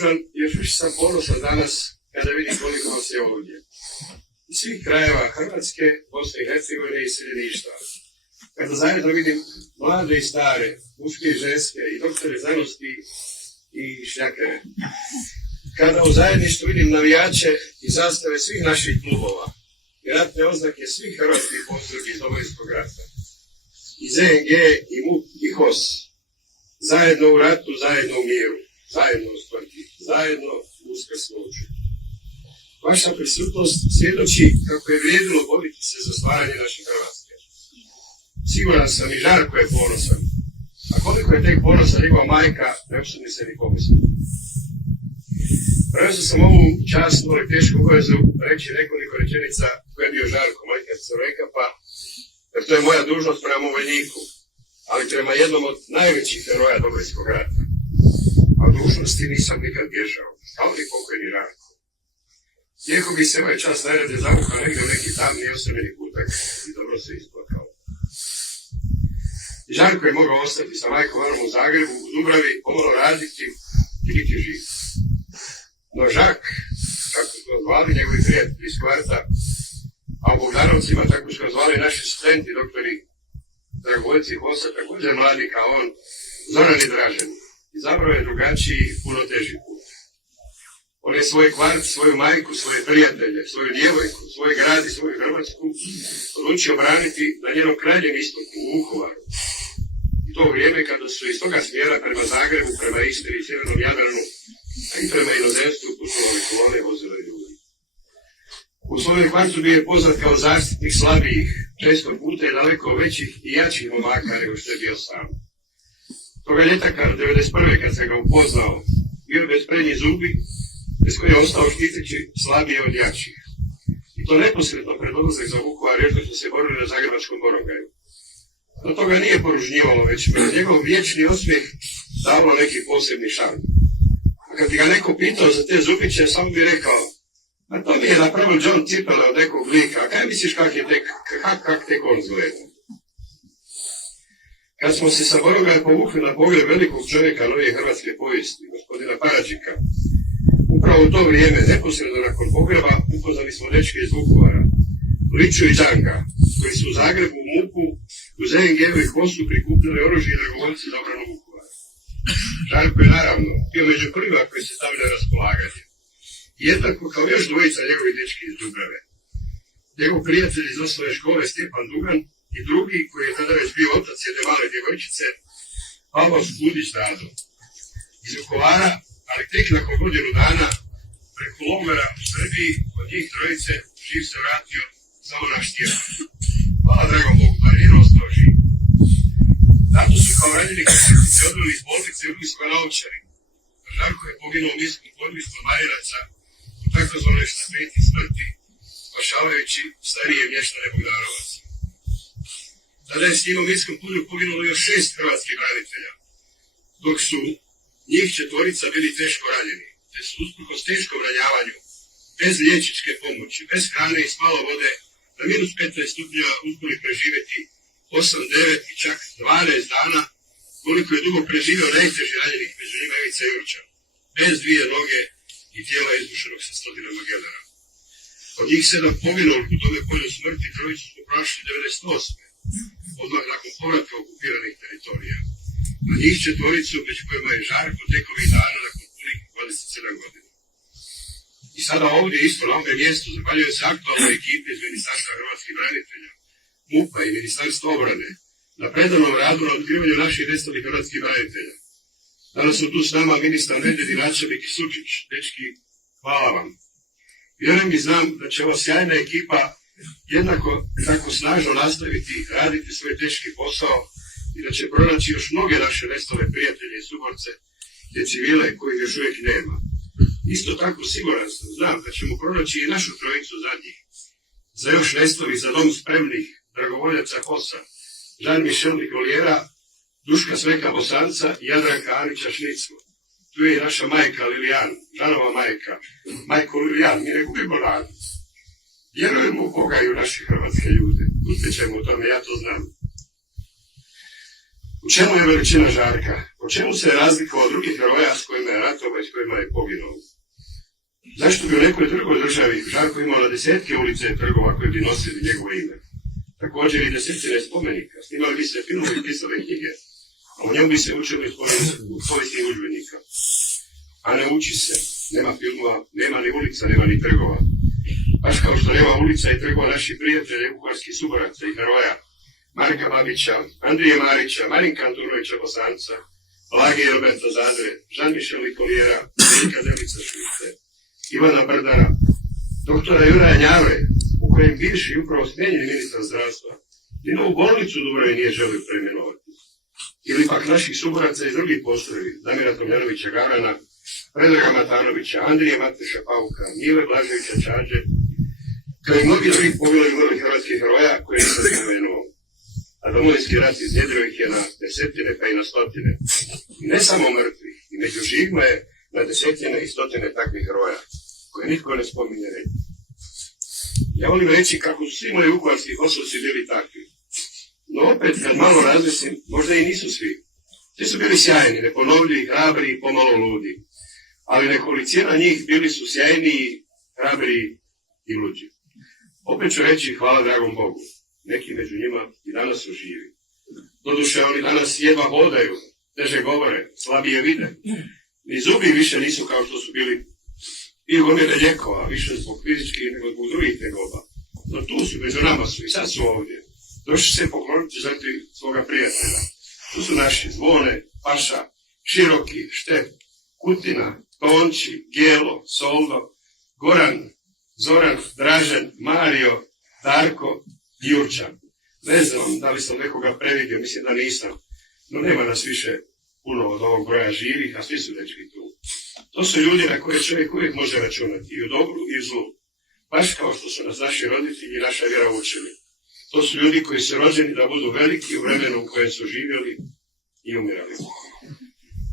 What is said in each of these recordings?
tužan, još više sam ponosan danas kada vidim koliko vas je ovdje. Iz svih krajeva Hrvatske, Bosne i Hercegovine i iseljeništva. Kada zajedno vidim mlade i stare, muške i ženske, i doktore znanosti i šljakere. Kada u zajedništvu vidim navijače i zastave svih naših klubova i ratne oznake svih hrvatskih postrojbi iz Domovinskog rata. I ZNG, i MUP, i HOS. Zajedno u ratu, zajedno u miru, zajedno u smrti, zajedno u uskrsnoću. Vaša prisutnost svjedoči kako je vrijedilo boriti se za stvaranje naše Hrvatske. Siguran sam i Žarko je ponosan, a koliko je tek ponosan njegova majka, ne usudim se ni pomisliti. Preuzeo sam ovu časnu i tešku obavezu reći nekoliko rečenica koje je bio Žarko, majka Crveka, pa jer to je moja dužnost prema vojniku, ali prema jednom od najvećih heroja Domovinskog rata. A dužnosti nisam nikad bježao, kao ni pokojni Žarko. Iako bi se ovaj čas najradije zavukao negdje u neki tamni ostrveni kutak i dobro se isplakao. Žarko je mogao ostati sa majkom Anom u Zagrebu, u Dubravi, pomalo raditi i biti živ. No Žak, kako smo zvali njegovi prijatelji iz kvarta, a u Bogdanovcima tako smo zvali naši studenti, doktori Dragovoljci i Hosa, također mladi kao on, Zoran i Dražen. Izabrao je drugačiji, puno teži put. On je svoj kvart, svoju majku, svoje prijatelje, svoju djevojku, svoj grad i svoju Hrvatsku odlučio braniti na njenom krajnjem istoku, u Vukovaru. I to vrijeme kada su iz toga smjera prema Zagrebu, prema Istri i Sjevernom Jadranu, a i prema inozemstvu putovali kolone vozile ljudi. U svojom kvartu bio je poznat kao zaštitnik slabijih, često puta i daleko većih i jačih momaka nego što je bio sam. Toga ljeta kada 1991. kad sam ga upoznao, bio bez prednji zubi, bez koji je ostao štiteći slabije od jačih. I to neposredno pred odlazak za Vukovar, jer što se borili na Zagrebačkom Borongaju. No toga nije poružnjivalo, već me njegov vječni osmijeh davalo neki posebni šarm. A kad bi ga neko pitao za te zubiće, samo bi rekao, a to mi je napravio John Cipele od nekog lika, kaj misliš kak tek on gleda? Kad smo se sa Borongaja povukli na pogled velikog čovjeka novije hrvatske povijesti, gospodina Paradžika, upravo u to vrijeme, neposredno nakon pogreba, upoznali smo dečke iz Vukovara, Liču i Đanga, koji su u Zagrebu, u MUP-u, u ZNG-u i HOS-u prikupljali oružje i dragovoljci za obranu Vukovara. Žarko je naravno bio među prvima koji se stavlja na raspolaganje. I jednako kao još dvojica njegovi dečki iz Dubrave. Njegov prijatelj iz osnovne škole Stjepan Dugan i drugi, koji je tada već bio otac jedne male djevojčice, Pavao Skudić Dado. Iz Vukovara, ali tek nakon godinu dana, preko logora u Srbiji, od njih trojice, živ se vratio samo naš Stjepan. Hvala dragom Bogu, pa je ostao živ. Zato su kao ranjeni krstice odveli iz bolnice i ubili su ga na Ovčari. Žarko je poginuo u minskom podvišku Marinaca u takozvanoj štafeti smrti, spašavajući starije mještane Bogdanovaca. Tada je s njim u minskom podvišku poginulo još 6 hrvatskih branitelja, dok su njih 4 bili teško ranjeni, te su usprkos teškom ranjavanju, bez liječničke pomoći, bez hrane i s malo vode, na minus 15 stupnjeva uspjeli preživjeti 8, 9 i čak 12 dana, koliko je dugo preživio najteži ranjenih među njima Ivica Jurčan, bez 2 noge i tijela izbušenog sa 100 gedara. Od njih 7 poginulo u tome polju smrti, trojicu smo prošli 98. odmah nakon povratka okupiranih teritorija. A njih 4, među kojima je Žarko tek ovih dana nakon punih 27 godina. I sada ovdje isto na ovom mjestu zahvaljuje se aktualnoj ekipi iz Ministarstva hrvatskih branitelja, MUP-a i Ministarstva obrane na predanom radu na otkrivanju naših nestalih hrvatskih branitelja. Danas su tu s nama ministar Medved i načelnik Sučić. Dečki, hvala vam. Vjerujem i znam da će ova sjajna ekipa jednako tako snažno nastaviti raditi svoj teški posao i da će pronaći još mnoge naše nestale prijatelje i suborce, te civile kojih još uvijek nema. Isto tako siguran sam, znam da ćemo pronaći i našu trojicu zadnjih, za još nestalih, za dom spremnih dragovoljaca HOS-a, Jean-Michel Nicoliera, Duška Sveka Bosanca i Jadranka Anića Šnicko. Tu je i naša majka Lilijan, Žanova majka. Majko Lilijan, mi ne gubimo nadu. Vjerujemo u Boga i u naše hrvatske ljude. Uspjećemo u tome, ja to znam. U čemu je veličina Žarka? Po čemu se razlikovao od drugih heroja s kojima je ratovao i s kojima je poginuo? Zašto bi u nekoj drugoj državi Žarko imao na desetke ulice i trgova koje bi nosili njegovo ime? Također i desetine spomenika, snimali bi se filmovi i pisale knjige, a u njemu bi se učili u povijesnih udžbenika. A ne uči se, nema filmova, nema ni ulica, nema ni trgova. Baš kao što nema ulica i trgova naših prijatelja, vukovarskih suboraca i heroja, Marka Babića, Andrije Marića, Marinka Antunovića Bosanca, Blage Alberta Zadre, Jean-Michel Nicolijera, Mirka Zelica Švice, Ivana Brdara, doktora Juraja Njavre, u kojem bivši upravo smenjeni ministar zdravstva, ni novu bolnicu u Dubrovi nije želio preimenovati. Ili pak naših suboraca iz drugih postrojbi, Damira Tomljanovića Garana, Predraga Matanovića, Andrije Mateša Pauka, Mile Blaževića Čađe, kao i mnogi drugih poginulih hrvatskih heroja koje nisam spomenuo. A Domovinski rat iznjedrio ih je na desetine pa i na stotine. I ne samo mrtvih, i među živima je na desetine i stotine takvih heroja, koje nitko ne spominje reći. Ja volim reći kako su svi moji vukovarski osobci bili takvi. No opet, kad malo razmislim, možda i nisu svi. Svi su bili sjajni, neponovljivi, hrabri i pomalo ludi. Ali nekolicina njih bili su sjajniji, hrabri i luđi. Opet ću reći hvala dragom Bogu. Neki među njima i danas su živi. Doduše, oni danas jedva hodaju, teže govore, slabije vide. Ni zubi više nisu kao što su bili i gomile lijekova, više zbog fizičkih nego zbog drugih tegoba. No tu su, među nama su i sad su ovdje. Došli se pokloniti žrtvi svoga prijatelja. Tu su naši Zvone, Paša, Široki, Štep, Kutina, Tonči, Gelo, Soldo, Goran, Zoran, Dražen, Mario, Darko, Jurčan. Ne znam da li sam nekoga previdio, mislim da nisam, no nema nas više puno od ovog broja živih, a svi su dečki tu. To su ljudi na koje čovjek uvijek može računati, i u dobru i u zlu. Baš kao što su nas naši roditelji i naša vjera učili. To su ljudi koji su rođeni da budu veliki u vremenu u kojem su živjeli i umirali.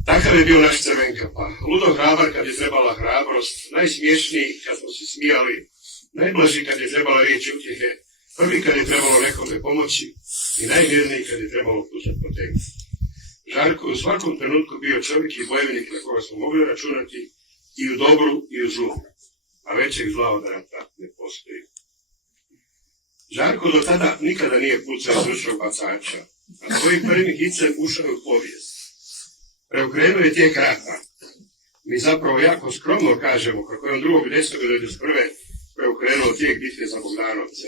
Takav je bio naš Crvenkapa. Ludo hrabar kad je trebala hrabrost, najsmiješniji kad smo se smijali, najblaži kad je trebala riječ utjehe, prvi kad je trebalo nekome pomoći i najmirniji kad je trebalo pucati po temi. Žarko je u svakom trenutku bio čovjek i bojevnik na koga smo mogli računati i u dobru i u zlu, a većeg zla od rata ne postoji. Žarko do tada nikada nije pucao iz ručnog bacača, a svojim prvim hicem ušao je u povijest. Preokrenuo je tijek rata. Mi zapravo jako skromno kažemo kako je on 2.10.1991. preokrenuo tijek bitke za Bogdanovce,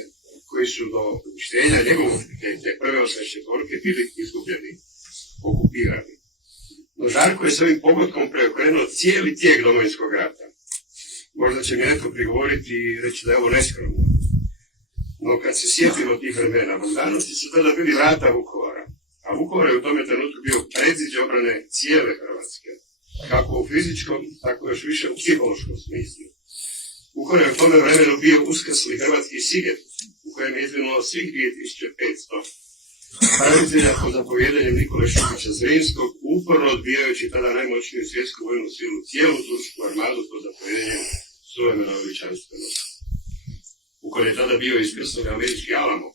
koji su do uništenja njegovog te prve osvećne torke bili izgubljeni, okupirani. No Žarko je s ovim pogodkom preokrenuo cijeli tijek Domovinskog rata. Možda će mi netko prigovoriti i reći da je ovo neskromno. No kad se sjetimo tih vremena, Bogdanovci su tada bili vrata Vukovara, a Vukovar je u tome trenutku bio predziđe obrane cijele Hrvatske, kako u fizičkom, tako još više u psihološkom smislu. Vukovar je u tome vremenu bio uskrsli hrvatski Siget, u kojem je izvinulo svih 2500 pravitelja pod zapovjedanjem Nikole Šubića Zrinskog, uporno odbijajući tada najmoćniju svjetsku vojnu silu, cijelu tursku armadu pod zapovjedanjem Suvemena Veličanstvenog. Vukovar je tada bio iskrsnog američki Alamo,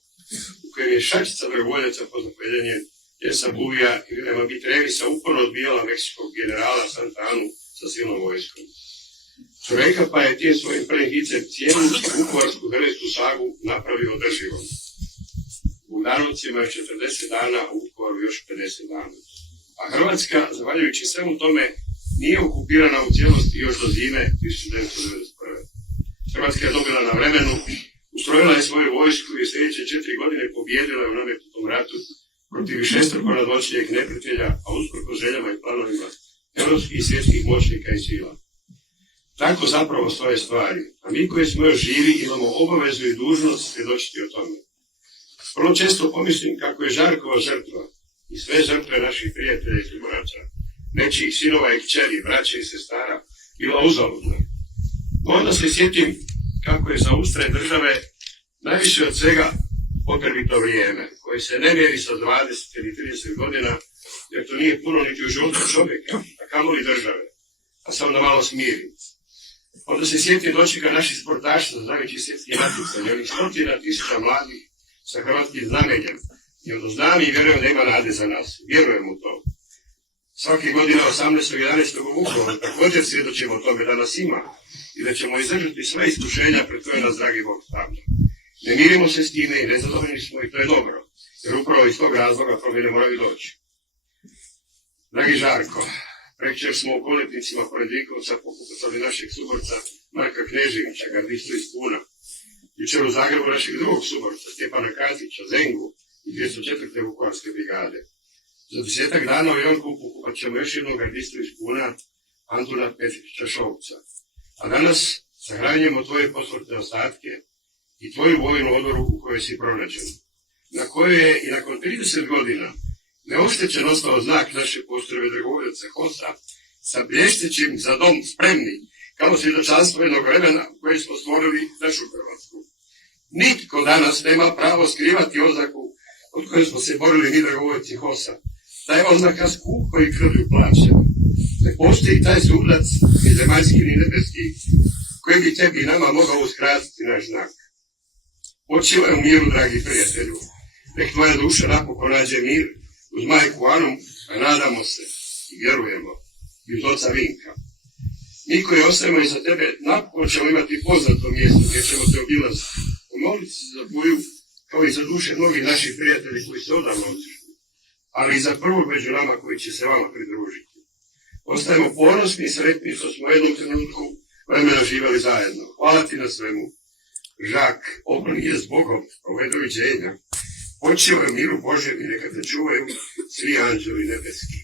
u kojem je šačica dragovoljaca pod zapovjedanjem Jesa Buvija i Vilema Bitrevisa uporno odbijala meksičkog generala Santa Anu sa silnom vojskom. Crvenkapa je tim svojim prvim hicem cijelu vukovarsku herojsku sagu napravio održivom. U Bogdanovcima je 40 dana, u Vukovaru još 50 dana. A Hrvatska, zahvaljujući svemu tome, nije okupirana u cijelosti još do zime 1991. Hrvatska je dobila na vremenu, ustrojila je svoju vojsku i sljedeće 4 godine pobijedila je u nametnutom ratu protiv višestruko nadmoćnijeg neprijatelja, a usprkos željama i planovima europskih i svjetskih moćnika i sila. Tako zapravo stoje stvari, a mi koji smo još živi imamo obavezu i dužnost svjedočiti o tome. Vrlo često pomislim kako je Žarkova žrtva i sve žrtve naših prijatelja i suboraca, nečijih sinova i kćeri, braće i sestara, bila uzaludna. Onda se sjetim kako je za ustraj države najviše od svega potrebito vrijeme, koje se ne mjeri sa 20 ili 30 godina, jer to nije puno niti u životu čovjeka, a kamoli države, a samo da malo smiri. Onda se sjetim dočeka naših sportaša za najveći svjetski natjecanje, onih 100.000 mladih sa hrvatskim znamenjem, I onda znam i vjerujem da ima nade za nas. Vjerujem u to. Svake godine 18.11. u Vukovaru također svjedočimo o tome da nas ima i da ćemo izdržati sve iskušenja pred koje nas dragi Bog stavlja. Ne mirimo se s time i nezadovoljni smo i to je dobro, jer upravo iz tog razloga promjene moraju doći. Dragi Žarko, prekjučer smo u Koletnicima pored Vinkovca pokucali našeg suborca Marka Kneževića, gardistu iz Puna. Jučer u Zagrebu našeg drugog suborca, Stjepana Katića, Zengu i 204. Vukovarske brigade. Za 10 dana u Jonku pokupat ćemo još jednog gardistu iz Puna, Antuna Petrića Šovca. A danas sahranjujemo tvoje posmrtne ostatke i tvoju vojnu odoru u kojoj si pronađen, na kojoj je i nakon 30 godina neoštećen ostao znak naše postrojbe dragovoljaca HOS-a sa blještećim za dom spremni, kao svjedočanstvo jednog vremena u kojem smo stvorili našu Hrvatsku. Nitko danas nema pravo skrivati oznaku od koje smo se borili mi dragovoljci HOS-a. Ta je oznaka skupo i krvlju plaćena. Ne postoji taj sudac, ni zemaljski ni nebeski, koji bi tebi i nama mogao uskratiti naš znak. Počivaj u miru, dragi prijatelju. Nek tvoja duša napokon nađe mir uz majku Anu, a nadamo se i vjerujemo i uz oca Vinka. Mi koji ostajemo iza tebe napokon ćemo imati poznato mjesto gdje ćemo te obilaziti. Pomoliti se za tvoju, kao i za duše mnogih naših prijatelji koji se odavno otišli, ali i za prvog među nama koji će se vama pridružiti. Ostajemo ponosni i sretni što smo u jednom trenutku vremena živjeli zajedno. Hvala ti na svemu. Žak, obrni je s Bogom, ove doviđenja. Počivaj u miru Božem i neka te čuvaju svi anđeli nebeski.